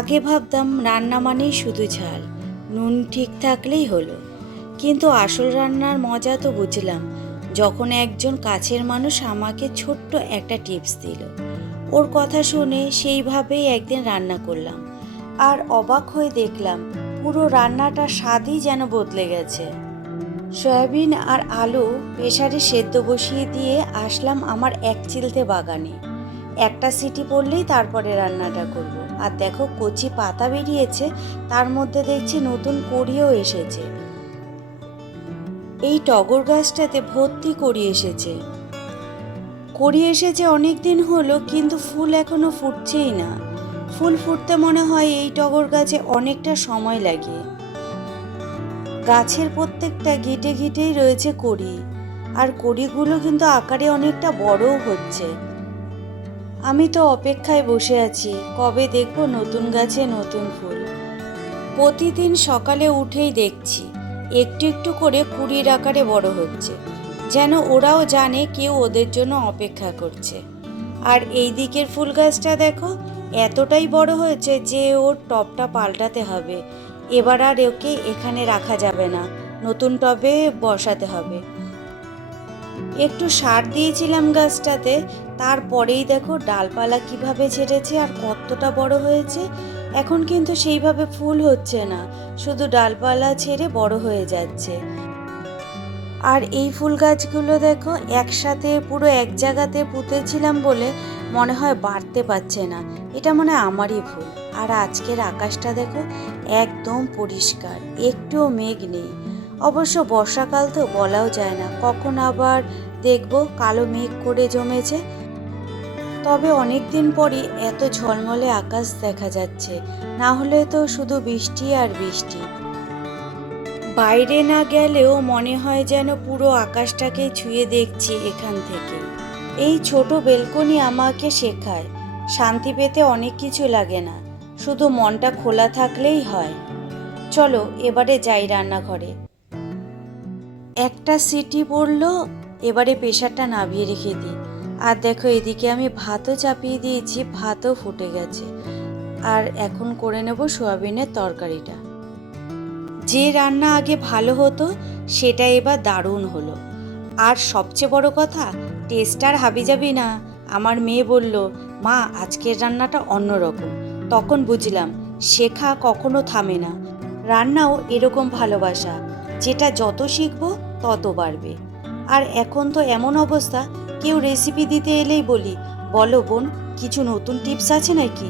আগে ভাবতাম রান্না মানেই শুধু ঝাল, নুন ঠিক থাকলেই হলো। কিন্তু আসল রান্নার মজা তো বুঝলাম যখন একজন কাছের মানুষ আমাকে ছোট্ট একটা টিপস দিল। ওর কথা শুনে সেইভাবেই একদিন রান্না করলাম, আর অবাক হয়ে দেখলাম পুরো রান্নাটার স্বাদই যেন বদলে গেছে। সয়াবিন আর আলু প্রেসারে সেদ্ধ বসিয়ে দিয়ে আসলাম আমার এক চিলতে বাগানে। একটা সিটি পড়লেই তারপরে রান্নাটা করব। আর দেখো কচি পাতা বেরিয়েছে, তার মধ্যে দেখছি নতুন কড়িও এসেছে। এই টগর গাছটাতে ভর্তি কড়ি এসেছে। কড়ি এসেছে অনেক দিন হলো, কিন্তু ফুল এখনো ফুটছেই না। ফুল ফুটতে মনে হয় এই টগর গাছে অনেকটা সময় লাগে। গাছের প্রত্যেকটা গিটে গিটেই রয়েছে কড়ি, আর কড়িগুলো কিন্তু আকারে অনেকটা বড়ও হচ্ছে। আমি তো অপেক্ষায় বসে আছি, কবে দেখব নতুন গাছে নতুন ফুল। প্রতিদিন সকালে উঠেই দেখছি একটু একটু করে কুড়ির আকারে বড় হচ্ছে, যেন ওরাও জানে কেউ ওদের জন্য অপেক্ষা করছে। আর এই দিকের ফুল গাছটা দেখো, এতটাই বড় হয়েছে যে ওর টবটা পাল্টাতে হবে। এবার আর ওকে এখানে রাখা যাবে না, নতুন টবে বসাতে হবে। একটু সার দিয়েছিলাম গাছটাতে, তারপরেই দেখো ডালপালা কিভাবে ছেড়েছে আর কতটা বড় হয়েছে। এখন কিন্তু সেইভাবে ফুল হচ্ছে না, শুধু ডালপালা ছেড়ে বড় হয়ে যাচ্ছে। আর এই ফুল গাছগুলো দেখো একসাথে পুরো এক জায়গাতে পুঁতেছিলাম বলে মনে হয় বাড়তে পারছে না। এটা মনে হয় আমারই ভুল। আর আজকের আকাশটা দেখো একদম পরিষ্কার, একটুও মেঘ নেই। অবশ্য বর্ষাকাল তো বলাও যায় না, কখন আবার দেখবো কালো মেঘ করে জমেছে। তবে অনেক দিন পরই এত ঝলমলে আকাশ দেখা যাচ্ছে, না হলে তো শুধু বৃষ্টি আর বৃষ্টি। বাইরে না গেলেও মনে হয় যেন পুরো আকাশটাকে ছুঁয়ে দেখছি এখান থেকে। এই ছোট বেলকনি আমাকে শেখায় শান্তি পেতে অনেক কিছু লাগে না, শুধু মনটা খোলা থাকলেই হয়। চলো এবারে যাই রান্নাঘরে। একটা সিটি পড়লো, এবারে প্রেসারটা নামিয়ে রেখে দিই। আর দেখো এদিকে আমি ভাতও চাপিয়ে দিয়েছি, ভাতও ফুটে গেছে। আর এখন করে নেব সোয়াবিনের তরকারিটা। যে রান্না আগে ভালো হতো সেটা এবার দারুণ হলো। আর সবচেয়ে বড় কথা, টেস্ট আর হাবিজাবি না। আমার মেয়ে বলল, মা আজকের রান্নাটা অন্যরকম। তখন বুঝলাম শেখা কখনো থামে না। রান্নাও এরকম ভালোবাসা, যেটা যত শিখবো তত বাড়বে। আর এখন তো এমন অবস্থা, কেউ রেসিপি দিতে এলেই বলি, বলো বোন কিছু নতুন টিপস আছে নাকি।